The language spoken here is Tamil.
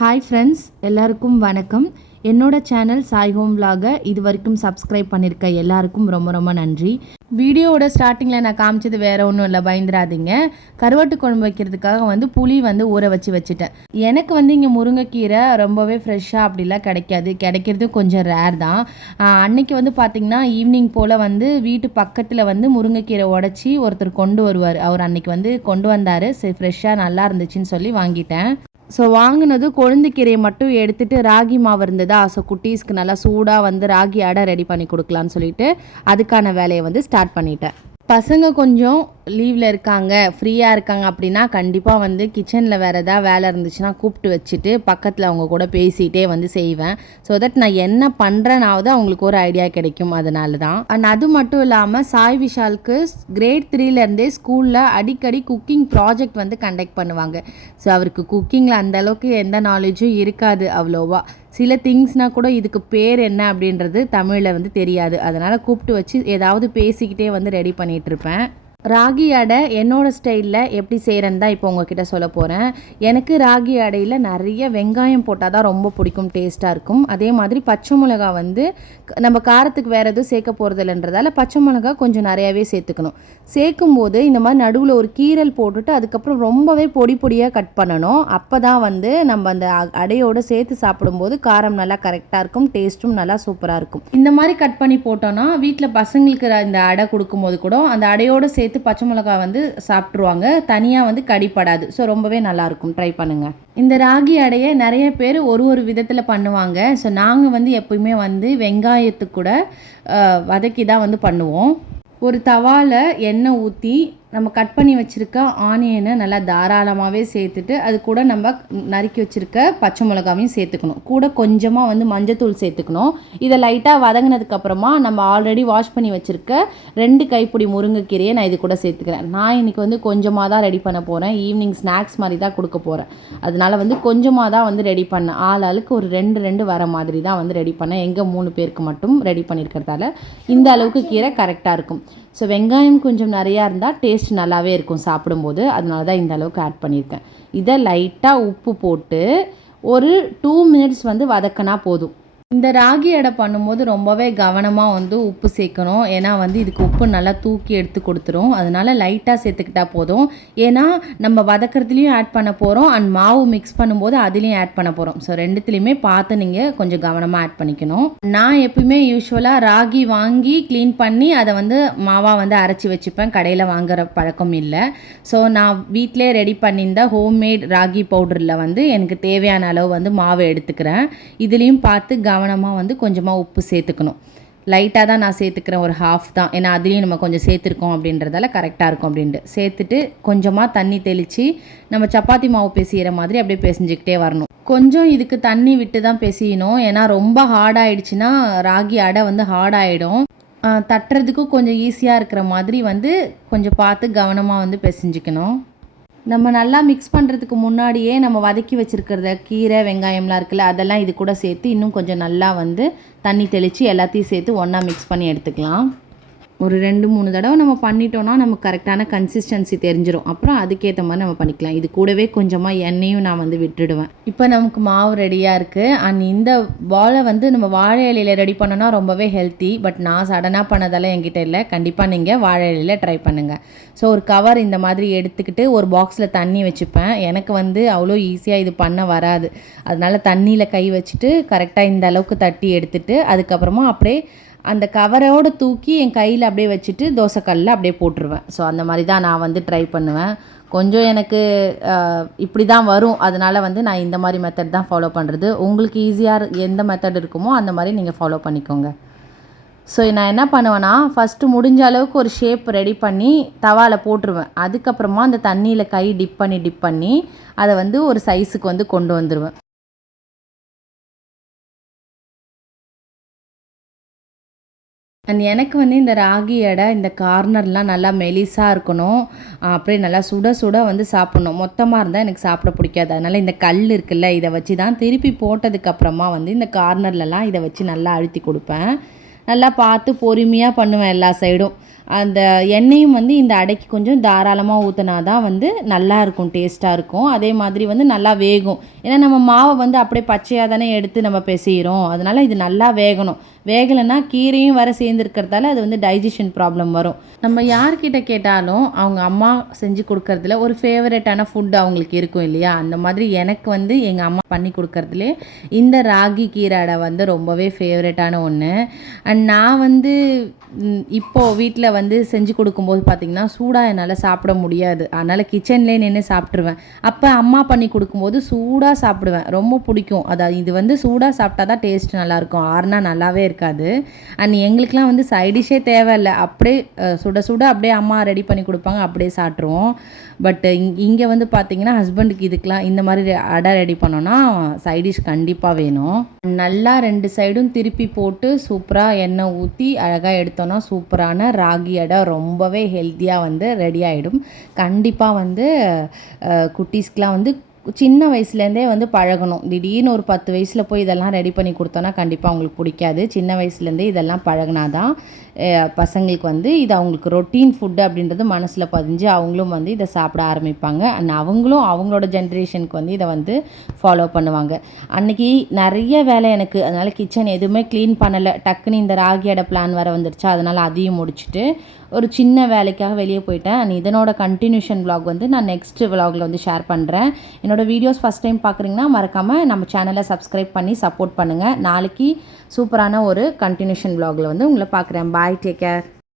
ஹாய் ஃப்ரெண்ட்ஸ், எல்லாருக்கும் வணக்கம். என்னோட சேனல் சாய் ஹோம் விலாகை இது வரைக்கும் சப்ஸ்கிரைப் பண்ணியிருக்க எல்லாருக்கும் ரொம்ப ரொம்ப நன்றி. வீடியோவோட ஸ்டார்டிங்கில் நான் காமிச்சது வேறு ஒன்றும் இல்லை, பயந்துராதிங்க. கருவாட்டு குழம்பு வைக்கிறதுக்காக புளி ஊற வச்சுட்டேன். எனக்கு இங்கே முருங்கைக்கீரை ரொம்பவே ஃப்ரெஷ்ஷாக அப்படிலாம் கிடைக்கிறது கொஞ்சம் ரேர் தான். அன்னைக்கு பார்த்திங்கன்னா ஈவினிங் போல் வீட்டு பக்கத்தில் முருங்கைக்கீரை உடச்சி ஒருத்தர் கொண்டு வருவார். அவர் அன்னைக்கு கொண்டு வந்தார். சரி, ஃப்ரெஷ்ஷாக நல்லா இருந்துச்சுன்னு சொல்லி வாங்கிட்டேன். ஸோ வாங்கினது கொழுந்துக்கீரையை மட்டும் எடுத்துகிட்டு ராகி மாவு இருந்ததா, ஸோ குட்டீஸ்க்கு நல்லா சூடாக ராகி அடை ரெடி பண்ணி கொடுக்கலான்னு சொல்லிட்டு அதுக்கான வேலையை ஸ்டார்ட் பண்ணிட்டேன். பசங்க கொஞ்சம் லீவில் இருக்காங்க, ஃப்ரீயாக இருக்காங்க அப்படின்னா கண்டிப்பாக கிச்சனில் வேறு எதாவது வேலை இருந்துச்சுன்னா கூப்பிட்டு வச்சுட்டு பக்கத்தில் அவங்க கூட பேசிகிட்டே செய்வேன். ஸோ தட் நான் என்ன பண்ணுறேனாவது அவங்களுக்கு ஒரு ஐடியா கிடைக்கும். அதனால தான். அண்ட் அது மட்டும் இல்லாமல் சாய் விஷாலுக்கு கிரேட் 3லேருந்தே ஸ்கூலில் அடிக்கடி குக்கிங் ப்ராஜெக்ட் கண்டக்ட் பண்ணுவாங்க. ஸோ அவருக்கு குக்கிங்கில் அந்தளவுக்கு எந்த நாலேஜும் இருக்காது அவ்வளோவா. சில திங்ஸ்னால் கூட இதுக்கு பேர் என்ன அப்படின்றது தமிழில் தெரியாது. அதனால் கூப்பிட்டு வச்சு ஏதாவது பேசிக்கிட்டே ரெடி பண்ணிகிட்ருப்பேன். ராகி அடை என்னோடய ஸ்டைலில் எப்படி செய்கிறேன்னு தான் இப்போ உங்ககிட்ட சொல்ல போகிறேன். எனக்கு ராகி அடையில் நிறைய வெங்காயம் போட்டால் தான் ரொம்ப பிடிக்கும், டேஸ்ட்டாக இருக்கும். அதே மாதிரி பச்சை மிளகா நம்ம காரத்துக்கு வேறு எதுவும் சேர்க்க போகிறதில்லன்றதால பச்சை மிளகா கொஞ்சம் நிறையாவே சேர்த்துக்கணும். சேர்க்கும்போது இந்த மாதிரி நடுவில் ஒரு கீரல் போட்டுட்டு அதுக்கப்புறம் ரொம்பவே பொடியாக கட் பண்ணணும். அப்போ தான் நம்ம அந்த அடையோடு சேர்த்து சாப்பிடும்போது காரம் நல்லா கரெக்டாக இருக்கும், டேஸ்ட்டும் நல்லா சூப்பராக இருக்கும். இந்த மாதிரி கட் பண்ணி போட்டோன்னா வீட்டில் பசங்களுக்கு இந்த அடை கொடுக்கும்போது கூட அந்த அடையோடு சேர்த்து பச்சை மிளகா சாப்பிட்ருவாங்க, தனியாக கடிப்படாது. ஸோ ரொம்பவே நல்லாயிருக்கும், ட்ரை பண்ணுங்கள். இந்த ராகி அடையை நிறைய பேர் ஒரு விதத்தில் பண்ணுவாங்க. ஸோ நாங்கள் எப்போயுமே வெங்காயத்துக்கு கூட வதக்கி தான் பண்ணுவோம். ஒரு தவாவில் எண்ணெய் ஊற்றி நம்ம கட் பண்ணி வச்சுருக்க ஆனியனை நல்லா தாராளமாகவே சேர்த்துட்டு அது கூட நம்ம நறுக்கி வச்சுருக்க பச்சை மிளகாவையும் சேர்த்துக்கணும். கூட கொஞ்சமாக மஞ்சத்தூள் சேர்த்துக்கணும். இதை லைட்டாக வதங்கினதுக்கப்புறமா நம்ம ஆல்ரெடி வாஷ் பண்ணி வச்சுருக்க 2 கைப்பிடி முருங்கைக்கீரையை நான் இது கூட சேர்த்துக்கிறேன். நான் இன்றைக்கி கொஞ்சமாக தான் ரெடி பண்ண போகிறேன். ஈவினிங் ஸ்நாக்ஸ் மாதிரி தான் கொடுக்க போகிறேன். அதனால் கொஞ்சமாக தான் ரெடி பண்ணேன். ஆளுக்கு ஒரு 2 வர மாதிரி தான் ரெடி பண்ணேன். எங்கள் 3 பேருக்கு மட்டும் ரெடி பண்ணியிருக்கிறதால இந்த அளவுக்கு கீரை கரெக்டாக இருக்கும். ஸோ வெங்காயம் கொஞ்சம் நிறையா இருந்தால் டேஸ்ட் நல்லாவே இருக்கும் சாப்பிடும்போது. அதனால தான் இந்த அளவுக்கு ஆட் பண்ணியிருக்கேன். இதை லைட்டாக உப்பு போட்டு ஒரு 2 மினிட்ஸ் வதக்கினா போதும். இந்த ராகி அடை பண்ணும்போது ரொம்பவே கவனமாக உப்பு சேர்க்கணும். ஏன்னா இதுக்கு உப்பு நல்லா தூக்கி எடுத்து கொடுத்துரும். அதனால் லைட்டாக சேர்த்துக்கிட்டா போதும். ஏன்னா நம்ம வதக்கிறதுலையும் ஆட் பண்ண போகிறோம் அண்ட் மாவு மிக்ஸ் பண்ணும்போது அதுலேயும் ஆட் பண்ண போகிறோம். ஸோ ரெண்டுத்துலேயுமே பார்த்து நீங்கள் கொஞ்சம் கவனமாக ஆட் பண்ணிக்கணும். நான் எப்பயுமே யூஸ்வலாக ராகி வாங்கி க்ளீன் பண்ணி அதை மாவாக அரைச்சி வச்சுப்பேன். கடையில் வாங்குகிற பழக்கம் இல்லை. ஸோ நான் வீட்டிலே ரெடி பண்ணியிருந்த ஹோம்மேட் ராகி பவுடரில் எனக்கு தேவையான அளவு மாவு எடுத்துக்கிறேன். இதுலேயும் பார்த்து கவனமாக கொஞ்சமாக உப்பு சேர்த்துக்கணும். லைட்டாக தான் நான் சேர்த்துக்கிறேன், ஒரு ஹாஃப் தான். ஏன்னா அதுலேயும் நம்ம கொஞ்சம் சேர்த்துருக்கோம் அப்படின்றதால கரெக்டாக இருக்கும் அப்படின்ட்டு சேர்த்துட்டு கொஞ்சமாக தண்ணி தெளித்து நம்ம சப்பாத்தி மாவு பிசைகிற மாதிரி அப்படியே பிசைஞ்சிக்கிட்டே வரணும். கொஞ்சம் இதுக்கு தண்ணி விட்டு தான் பிசையணும். ஏன்னா ரொம்ப ஹார்டாகிடுச்சின்னா ராகி அடை ஹார்டாகிடும். தட்டுறதுக்கும் கொஞ்சம் ஈஸியாக இருக்கிற மாதிரி கொஞ்சம் பார்த்து கவனமாக பிசைஞ்சிக்கணும். நம்ம நல்லா மிக்ஸ் பண்ணுறதுக்கு முன்னாடியே நம்ம வதக்கி வச்சுருக்கிறத கீரை வெங்காயம்லாம் இருக்குல்ல, அதெல்லாம் இது கூட சேர்த்து இன்னும் கொஞ்சம் நல்லா தண்ணி தெளித்து எல்லாத்தையும் சேர்த்து ஒன்றா மிக்ஸ் பண்ணி எடுத்துக்கலாம். ஒரு 2-3 தடவை நம்ம பண்ணிட்டோன்னா நமக்கு கரெக்டான கன்சிஸ்டன்சி தெரிஞ்சிடும். அப்புறம் அதுக்கேற்ற மாதிரி நம்ம பண்ணிக்கலாம். இது கூடவே கொஞ்சமாக எண்ணெயும் நான் விட்டுடுவேன். இப்போ நமக்கு மாவு ரெடியாக இருக்குது. அண்ட் இந்த பாலை நம்ம வாழை இலையில் ரெடி பண்ணோன்னா ரொம்பவே ஹெல்த்தி. பட் நான் சடனாக பண்ணதெல்லாம் என்கிட்ட இல்லை. கண்டிப்பாக நீங்கள் வாழை இலையில் ட்ரை பண்ணுங்கள். ஸோ ஒரு கவர் இந்த மாதிரி எடுத்துக்கிட்டு ஒரு பாக்ஸில் தண்ணி வச்சுப்பேன். எனக்கு அவ்வளோ ஈஸியாக இது பண்ண வராது. அதனால் தண்ணியில் கை வச்சுட்டு கரெக்டாக இந்த அளவுக்கு தட்டி எடுத்துகிட்டு அதுக்கப்புறமா அப்படியே அந்த கவரோடு தூக்கி என் கையில் அப்படியே வச்சுட்டு தோசைக்கல்லில் அப்படியே போட்டுருவேன். ஸோ அந்த மாதிரி தான் நான் ட்ரை பண்ணுவேன். கொஞ்சம் எனக்கு இப்படி தான் வரும். அதனால் நான் இந்த மாதிரி மெத்தட் தான் ஃபாலோ பண்ணுறது. உங்களுக்கு ஈஸியாக எந்த மெத்தட் இருக்குமோ அந்த மாதிரி நீங்கள் ஃபாலோ பண்ணிக்கோங்க. ஸோ நான் என்ன பண்ணுவேன்னா ஃபஸ்ட்டு முடிஞ்ச அளவுக்கு ஒரு ஷேப் ரெடி பண்ணி தவாவில் போட்டுருவேன். அதுக்கப்புறமா அந்த தண்ணியில் கை டிப் பண்ணி அதை ஒரு சைஸுக்கு கொண்டு வந்துடுவேன். அண்ட் எனக்கு இந்த ராகி அடை இந்த கார்னர்லாம் நல்லா மெலிசாக இருக்கணும். அப்படியே நல்லா சுட சாப்பிட்ணும். மொத்தமாக இருந்தால் எனக்கு சாப்பிட பிடிக்காது. அதனால் இந்த கல் இருக்குல்ல, இதை வச்சு தான் திருப்பி போட்டதுக்கப்புறமா இந்த கார்னர்லலாம் இதை வச்சு நல்லா அழுத்தி கொடுப்பேன். நல்லா பார்த்து பொறுமையாக பண்ணுவேன் எல்லா சைடும். அந்த எண்ணெயும் வந்து இந்த அடைக்கு கொஞ்சம் தாராளமாக ஊற்றினா தான் வந்து நல்லாயிருக்கும், டேஸ்ட்டாக இருக்கும். அதே மாதிரி வந்து நல்லா வேகும். ஏன்னா நம்ம மாவை வந்து அப்படியே பச்சையாக தானே எடுத்து நம்ம பிசைகிறோம். அதனால் இது நல்லா வேகணும். வேகலைன்னா கீரையும் வர சேர்ந்துருக்கிறதால அது வந்து டைஜஷன் ப்ராப்ளம் வரும். நம்ம யார்கிட்ட கேட்டாலும் அவங்க அம்மா செஞ்சு கொடுக்கறதுல ஒரு ஃபேவரட்டான ஃபுட் அவங்களுக்கு இருக்கும் இல்லையா? அந்த மாதிரி எனக்கு வந்து எங்கள் அம்மா பண்ணி கொடுக்கறதுலே இந்த ராகி கீரை அடை வந்து ரொம்பவே ஃபேவரட்டான ஒன்று. அண்ட் நான் வந்து இப்போது வீட்டில் வந்து செஞ்சு கொடுக்கும்போது பார்த்திங்கன்னா சூடாக என்னால் சாப்பிட முடியாது. அதனால் கிச்சன்லேயே நின்று சாப்பிட்ருவேன். அப்போ அம்மா பண்ணி கொடுக்கும்போது சூடாக சாப்பிடுவேன். ரொம்ப பிடிக்கும். அதாவது இது வந்து சூடாக சாப்பிட்டா தான் டேஸ்ட் நல்லாயிருக்கும், ஆறுனா நல்லாவே இருக்காது. அண்ட் எங்களுக்கெலாம் வந்து சைடிஷ்ஷே தேவையில்லை, அப்படியே சுட சுட அப்படியே அம்மா ரெடி பண்ணி கொடுப்பாங்க, அப்படியே சாப்பிட்ருவோம். பட் இங்கே வந்து பார்த்திங்கன்னா ஹஸ்பண்டுக்கு இதுக்கெலாம் இந்த மாதிரி அடை ரெடி பண்ணோன்னா சைடிஷ் கண்டிப்பாக வேணும். நல்லா 2 சைடும் திருப்பி போட்டு சூப்பராக எண்ணெய் ஊற்றி அழகாக எடுத்தோன்னா சூப்பரான ராகி அடை ரொம்பவே ஹெல்த்தியாக வந்து ரெடி ஆகிடும். கண்டிப்பாக வந்து குட்டீஸ்க்கெலாம் வந்து சின்ன வயசுலேருந்தே வந்து பழகணும். திடீர்னு ஒரு 10 வயசில் போய் இதெல்லாம் ரெடி பண்ணி கொடுத்தோன்னா கண்டிப்பாக அவங்களுக்கு பிடிக்காது. சின்ன வயசுலேருந்தே இதெல்லாம் பழகினா தான் பசங்களுக்கு வந்து இது அவங்களுக்கு ரொட்டீன் ஃபுட்டு அப்படின்றது மனசில் பதிஞ்சு அவங்களும் வந்து இதை சாப்பிட ஆரம்பிப்பாங்க. அண்ட் அவங்களும் அவங்களோட ஜென்ரேஷனுக்கு வந்து இதை வந்து ஃபாலோ பண்ணுவாங்க. அன்றைக்கி நிறைய வேலை எனக்கு, அதனால் கிச்சன் எதுவுமே க்ளீன் பண்ணலை. டக்குன்னு இந்த ராகி அடை பிளான் வர வந்துருச்சா, அதனால் அதையும் முடிச்சுட்டு ஒரு சின்ன வேலைக்காக வெளியே போயிட்டேன். அண்ட் இதனோட கண்டினியூஷன் விலாக் வந்து நான் நெக்ஸ்ட் விலாகில் வந்து ஷேர் பண்ணுறேன். என்னோடய வீடியோஸ் ஃபஸ்ட் டைம் பார்க்குறீங்கன்னா மறக்காமல் நம்ம சேனலை சப்ஸ்கிரைப் பண்ணி சப்போர்ட் பண்ணுங்கள். நாளைக்கு சூப்பரான ஒரு கண்டினியூஷன் விலாகில் வந்து உங்களை பார்க்குறேன். பாய், டேக் கேர்.